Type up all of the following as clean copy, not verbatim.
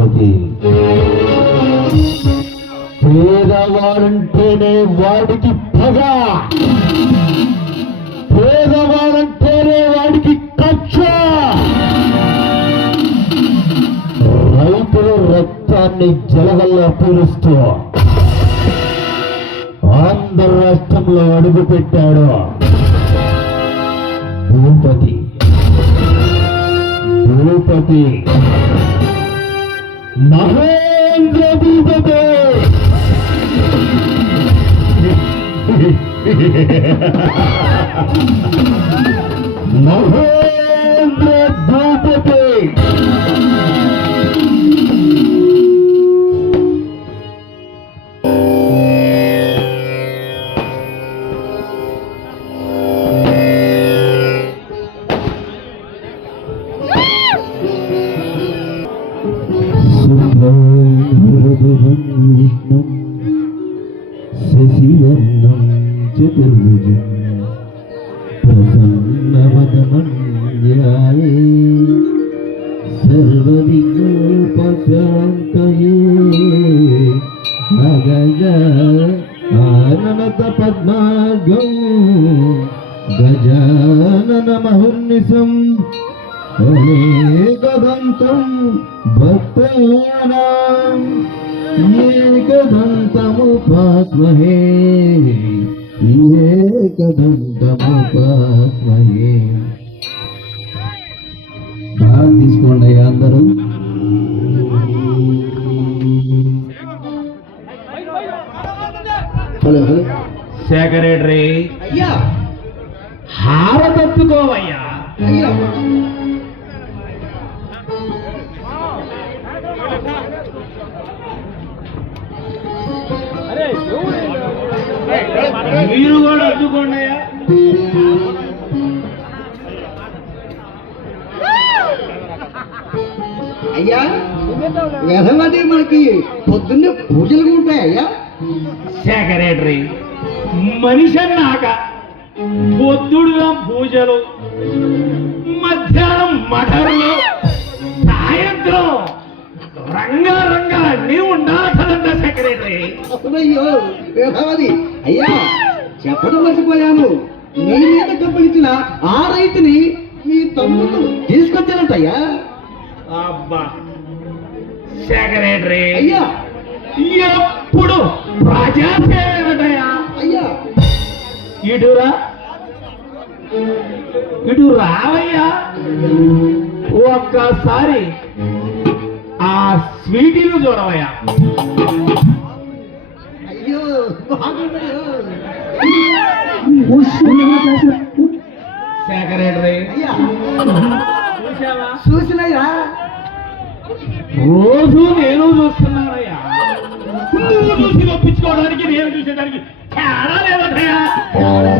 భూపతి. పేదవాడంటేనే వాడికి పగ, పేదవాడంటేనే వాడికి కక్ష. రైతుల రక్తాన్ని జలగల్లా పీలుస్తూ ఆంధ్ర రాష్ట్రంలో అడుగు పెట్టాడు భూపతి. భూపతి మహేంద్ర భూపతి. మహేంద్ర భూపతి. విష్ణు శశివర్ణం చతుర్భుజం ప్రసన్నవదమన్యాయే సర్వవిఘ్నోపశాంతయే అగజ ఆననత పద్మార్గం గజానన మహర్నిశం అనేకదంతం భక్తానాం ఏకదంతముపాస్మహే ఏకదంతముపాస్మహే. బాగా తీసుకోండి అయ్యా అందరూ. హలో హలో సెక్రటరీ అయ్యా, హారతప్పుకోవయ్యా. అయ్యా మీరు కూడా అడ్డుకోండి అయ్యా. అయ్యా, వేదవాది మనకి పొద్దున్నే పూజలు ఉంటాయి అయ్యా. సెక్రటరీ మనిషి అన్నాక పొద్దుడుగా పూజలు, మధ్యాహ్నం మఠాలు, సాయంత్రం రంగారంగా అన్నీ ఉండాలి కదండి సెక్రటరీ. అయ్యో వేదవాది అయ్యా, చెప్పడం మర్చిపోయాను. మీ మీద కంపనిచ్చిన ఆ రైతుని మీ తమ్ముడు తీసుకొచ్చానంటయ్యా. అబ్బా సెక్రటరీ అయ్యా ఎప్పుడు ప్రజాసేవటయా. అయ్యా ఇటురా, ఇటు రావయ్యా. ఒక్కసారి ఆ స్వీటీలు చూడవయ్యా. అయ్యో బాగుందయ్యో. సెక్రటరీ అయ్యా చూసావా? చూసినయ్యా. రోజు నేను చూస్తున్నానయ్యా. నువ్వు చూసి ఒప్పించుకోవడానికి నేను చూసేదానికి తేడా లేదయ్యా. తేడా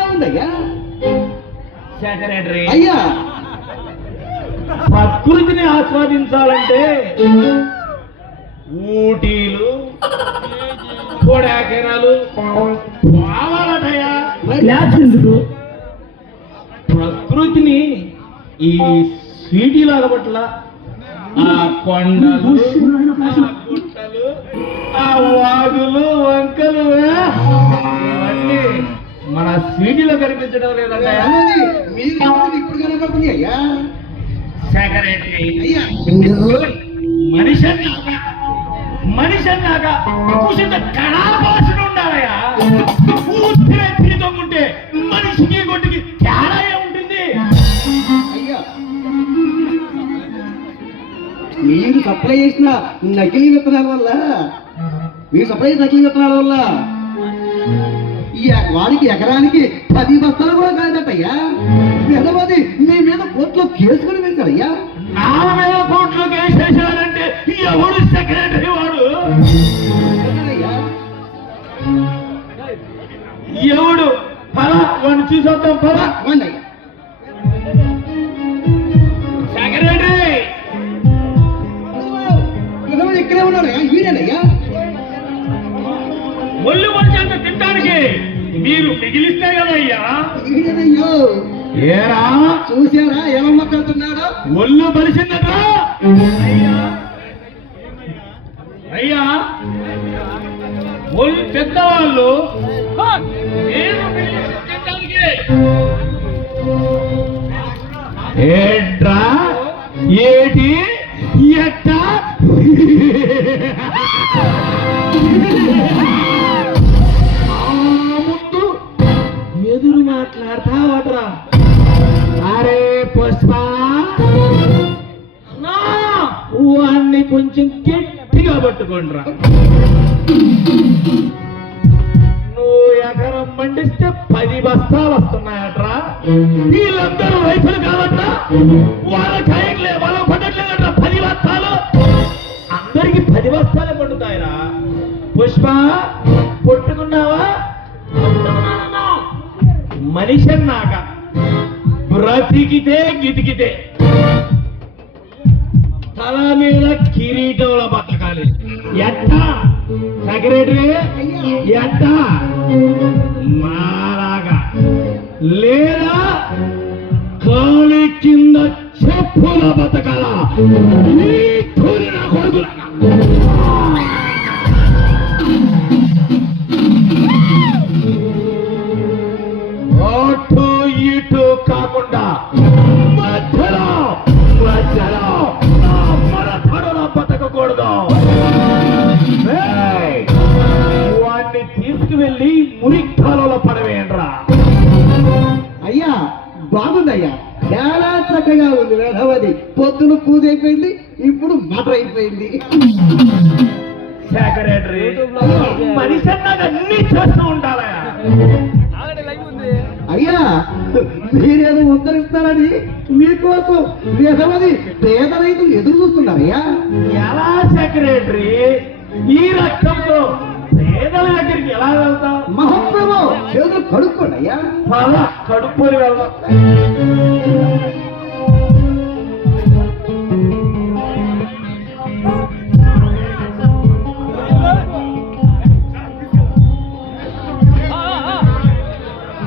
ఏముందయ్యా? సెక్రటరీ అయ్యా ప్రకృతిని ఆస్వాదించాలంటే ఊటీలు, కొడైకెనాలు కావాలటయ్యా. ప్రకృతిని ఈ స్వీటీలు అలబట్ల ఆ కొండలు, ఆ గుట్టలు, ఆ వాగులు, వంకలు ఇవన్నీ మన స్వీటీలో కనిపించడం లేదయ్యా. మీరు ఇప్పుడు కనపడుతుంది అయ్యా. సెక్రటరీ అయ్యా మనిషి అన్నాక కుషిత కళాభాషను ఉండాలయ్యా. పూర్తిగా తిరిగి మనిషికి గొడ్డుకి తేడా ఏముంటుంది? అయ్యా, మీరు సప్లై చేసిన నకిలీ విత్తనాల వల్ల వాడికి ఎకరానికి 10 బస్తాలు కూడా కాదటయ్యా. పెద్దవాది మీ మీద కోర్టులో కేసు కూడా వేశారయ్యా. నా మీద కోర్టులో కేసు వేశారంటే ఎవడు సెక్రటరీ వాడు? ఎవడు? పలా వాడిని చూసొద్దాం. పలా సెక్రటరీ ఇక్కడే ఉన్నాడు వీడేనయ్యా. ఒళ్ళు వచ్చేంత తింటానికి మీరు మిగిలిస్తే కదయ్యా. వీడేనయ్యో. ఏరా చూసారా ఎలా మాట్లాడుతున్నాడో? ఒళ్ళు బలిసిందట్రా. అయ్యా వాళ్ళు పెద్దవాళ్ళు నేను పిలిపించడానికి. ఏంట్రా ఏటి ఎట్టా ముందు ఎదురు మాట్లాడతావట్రా. అరే పుష్ప వాణ్ణి కొంచెం గట్టిగా పట్టుకోండిరా. నువ్వు ఎకరం పండిస్తే 10 బస్తాలు వస్తున్నాయట్రా. వీళ్ళందరూ రైతులు కావట్రా. వాళ్ళ కాయట్లే వాళ్ళ పండట్లేదట్రా 10 బస్తాలు. అందరికి 10 బస్తాలే పండుతాయిరా. పుష్ప పట్టుకున్నావా? మనిషి అన్నాక బ్రతికితే గితికితే తల మీద కిరీటంలో బతకాలి. ఎట్టా సెక్రటరీ ఎట్టా మాలాగా లేదా కాలి కింద చెప్పుల బతకాల కొడుకులాగా. అటు ఇటు కాకుండా మధ్యలో మధ్యలో మన తడలో బతకకూడదు. వాడిని తీసుకువెళ్ళి మురికాలలో పడవేయండ్రా. అయ్యా బాగుందయ్యా, చాలా చక్కగా ఉంది వేధవది. పొద్దున పూజ అయిపోయింది, ఇప్పుడు మటర్ అయిపోయింది. సెక్రటరీ మనిషి అన్నాక అన్ని చేస్తూ ఉండాలా? అయ్యా మీరేదో ఉద్ధరిస్తారని మీకోసం వేధవది పేద రైతులు ఎదురు చూస్తున్నారయ్యా. ఎలా సెక్రటరీ ఈ రక్తంతో పేదల దగ్గరికి ఎలా వెళ్తాం? మహాప్రభు చేతులు కడుక్కోండి అయ్యా. అలా కడుక్కొని వెళ్దాం.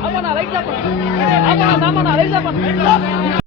Apa nak lagi siapa?